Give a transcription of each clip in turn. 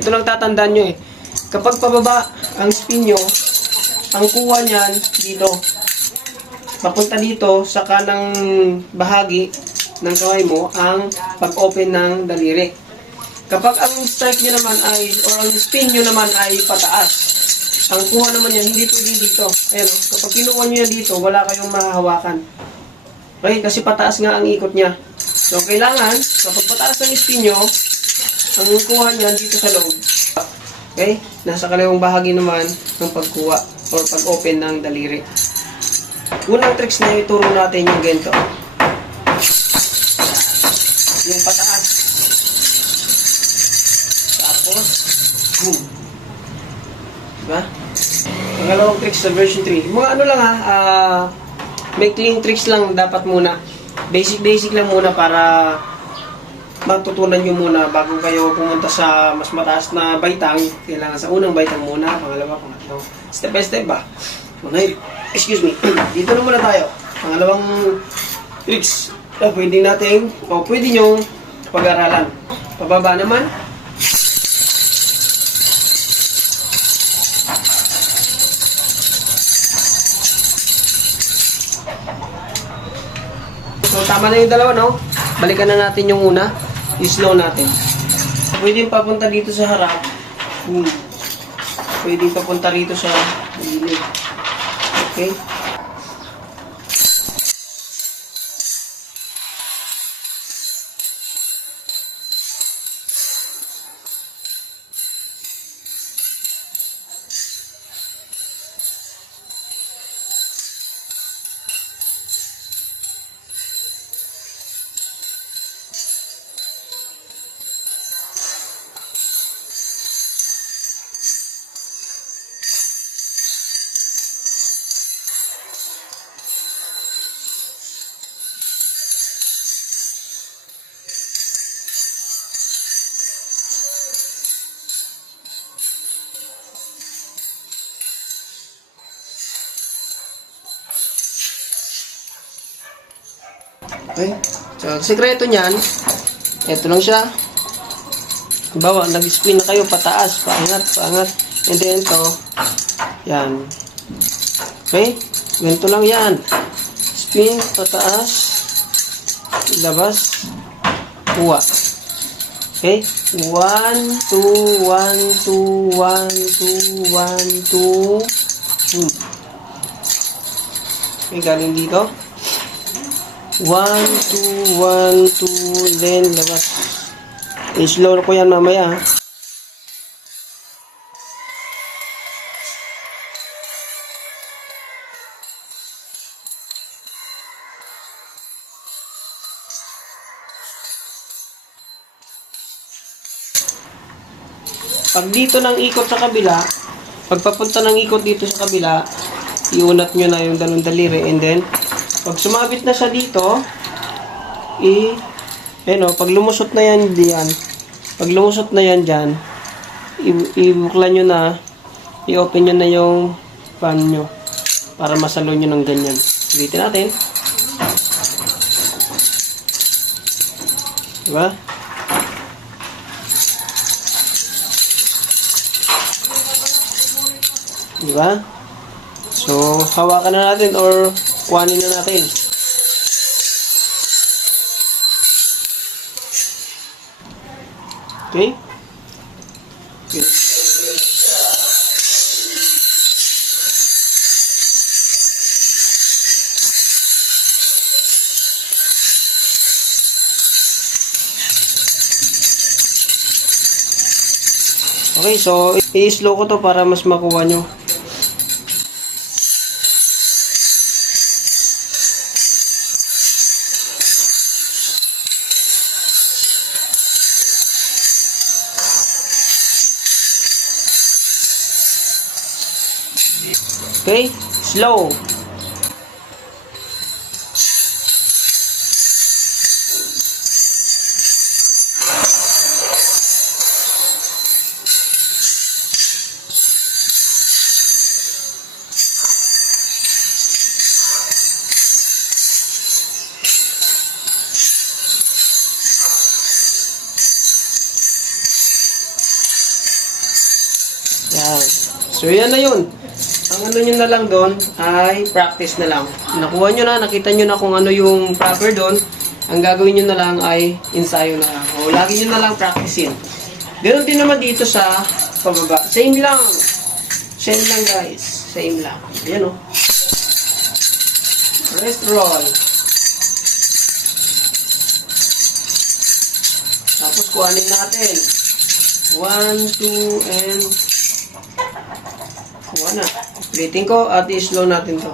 Ito lang tatandaan nyo eh. Kapag pababa ang spin nyo, ang kuha niyan dito. Papunta dito sa kanang bahagi ng kamay mo ang pag-open ng daliri. Kapag ang strike nyo naman ay, or ang spin nyo naman ay pataas, ang kuha naman yan, hindi pwede dito. Ayan, kapag kinuha nyo yan dito, wala kayong mahahawakan. Okay, kasi pataas nga ang ikot niya. So, kailangan, kapag pataas ang spin nyo, ang kuha niyan dito sa loob. Okay? Nasa kaliwang bahagi naman ng pagkuha or pag-open ng daliri. Unang tricks na ituro natin yung ganito. Yung pataas. Tapos, boom. Diba? Pangalawang tricks sa version 3. Mga ano lang may clean tricks lang dapat muna. Basic lang muna para matutunan nyo muna bago kayo pumunta sa mas mataas na baitang. Kailangan sa unang baitang muna, pangalawa, pangatlo. Step by step ba? Okay, excuse me. Dito na muna tayo. Pangalawang tricks na pwede natin, o pwede nyo pag-aralan. Pababa naman. So, tama na yung dalawa, no? Balikan na natin yung una. I-slow natin. Pwede yung papunta dito sa harap. Pwede yung papunta rito sa gilid. Okay? Okay? So, sekreto niyan, ito lang siya. Halimbawa, nag-spin na kayo, pataas, paangat, paangat. And then ito, yan. Okay? Ganito lang yan. Spin, pataas, labas, kuha. Okay? 1, 2, 1, 2, 1, 2, 1, 2. Okay, galing dito. 1, 2, 1, 2, then labas. I-slow ko yan mamaya. Pag dito ng ikot sa kabila, pagpapunta ng ikot dito sa kabila, iunat nyo na yung dalawang daliri, and then pag sumabit na siya dito, pag lumusot na yan diyan, pag lumusot na yan dyan, ibuklan nyo na, i-open nyo na yung pan nyo, para masalo nyo ng ganyan. Ulitin natin. Diba? Diba? So, hawakan na natin or kuhanin na natin. Okay? Good. Okay, so i-slow ko to para mas makuha nyo. Okay? Slow. So, yan na yun. Ang ano nyo na lang doon ay practice na lang. Nakuha nyo na, nakita nyo na kung ano yung proper doon. Ang gagawin nyo na lang ay ensayo na lang. O, lagi nyo na lang practicein. Ganon din naman dito sa pababa. Same lang. Same lang guys. Same lang. Ayan o. Rest roll. Tapos kuhanin natin. 1, 2, and kuha na. Ulitin ko at i-slow natin to.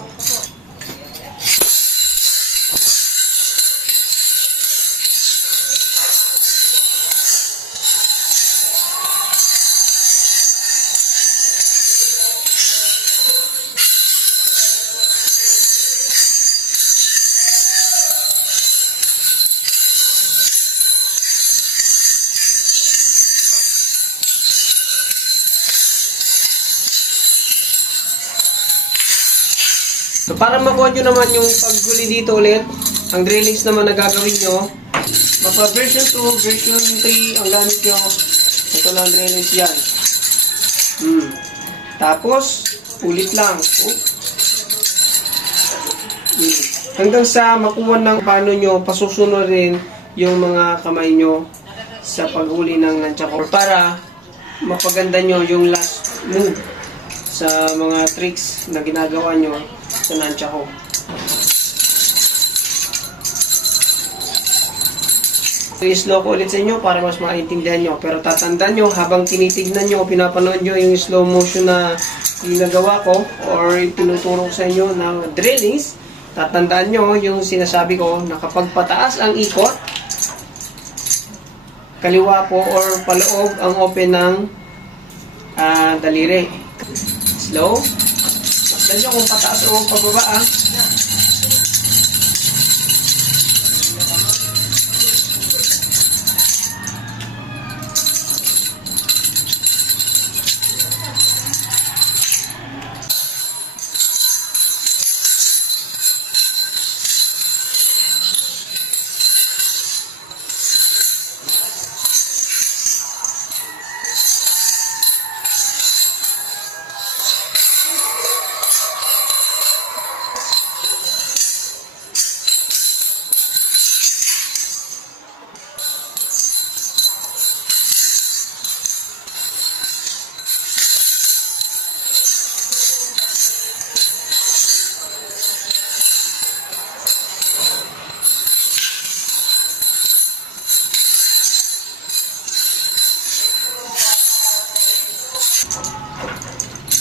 So, para makuha nyo naman yung paghuli dito ulit, ang drillings naman na gagawin nyo, mapa version 2, version 3, ang gamit nyo, ito lang drillings yan. Tapos, ulit lang. Hanggang sa makuha ng paano nyo, pasusunod rin yung mga kamay nyo sa paghuli ng nunchaku para mapaganda nyo yung last move sa mga tricks na ginagawa nyo sa nunchaku. I-slow ko ulit sa inyo para mas maintindihan nyo. Pero tatandaan nyo, habang tinitignan nyo, pinapanood nyo yung slow motion na ginagawa ko or tinuturo sa inyo na drillings, tatandaan nyo yung sinasabi ko na kapag pataas ang ikot, kaliwa po or paloob ang open ng daliri. Slow. Masdan nyo kung pataas o pababa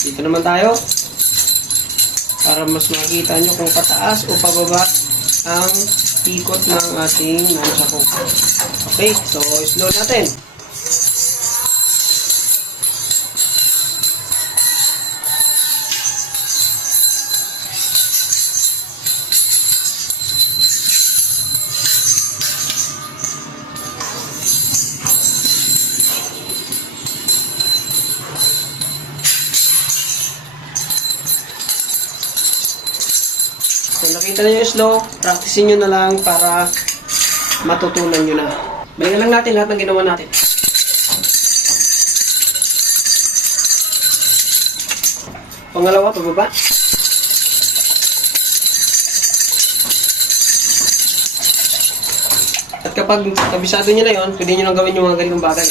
Dito naman tayo para mas makita nyo kung pataas o pababa ang ikot ng ating nunchaku. Okay, so slow natin. Kung nakita nyo yung slow, practicein nyo na lang para matutunan nyo na. Balikan lang natin lahat ng ginawa natin. Pangalawa, pababa. At kapag kabisado nyo na yun, pwede nyo lang gawin yung mga ganitong bagay.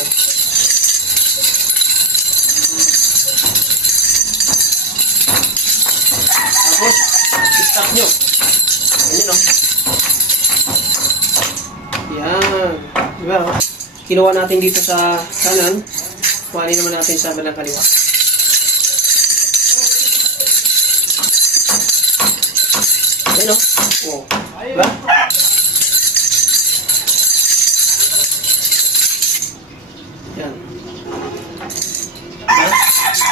Tapos, stop nyo. Ganyan o. Yan. Diba? Kinuha natin dito sa kanan. Kuhanin naman natin sa bandang kaliwa. Yan o. Oh. Diba? Yan.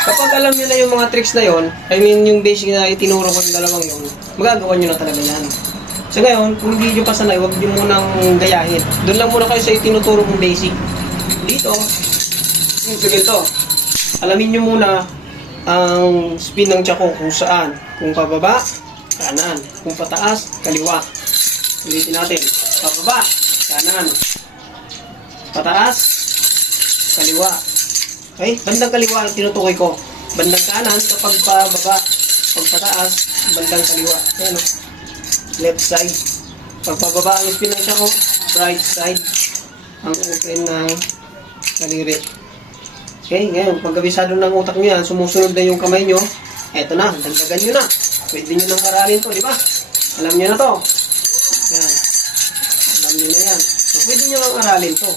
Kapag alam nyo na yung mga tricks na yon, I mean yung basic na itinuro ko yung dalawang yun, magagawa nyo na talaga yan. So ngayon, kung hindi nyo pa sanay, huwag nyo munang gayahin. Doon lang muna kayo sa itinuturo kong basic. Dito, yung ganito. Alamin nyo muna ang spin ng nunchaku kung saan. Kung pababa, kanan. Kung pataas, kaliwa. Ulitin natin. Pababa, kanan. Pataas, kaliwa. Okay? Bandang kaliwa ang tinutukoy ko. bandang kanan kapag pababa, pag pataas, bandang kaliwa. Ayan o. Left side. Pag pababa ang espinansya ko, right side. Ang open ng daliri. Okay, ngayon, pag kabisado ng utak nyo yan, sumusunod na yung kamay nyo, eto na, dagdagan nyo na. Pwede nyo nang aralin to, di ba? Alam nyo na to. Yan. Alam nyo na yan. So, pwede nyo nang aralin to.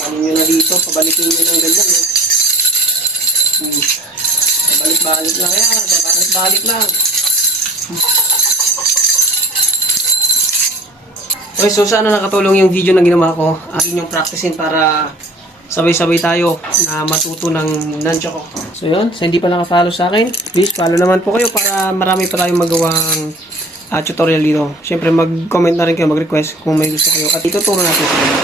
Ano nyo na dito, pabalikin nyo ng ganyan. Pabalik-balik lang yan, pabalik-balik lang. Okay, so sana nakatulong yung video na ginawa ko. Akin yung practicein para sabay-sabay tayo na matuto ng nunchako. So yun, sa hindi pa nakapollow sa akin, please follow naman po kayo para marami pa tayong magawang tutorial dito. Siyempre mag-comment na rin kayo, mag-request kung may gusto kayo at ituturo natin sa inyo.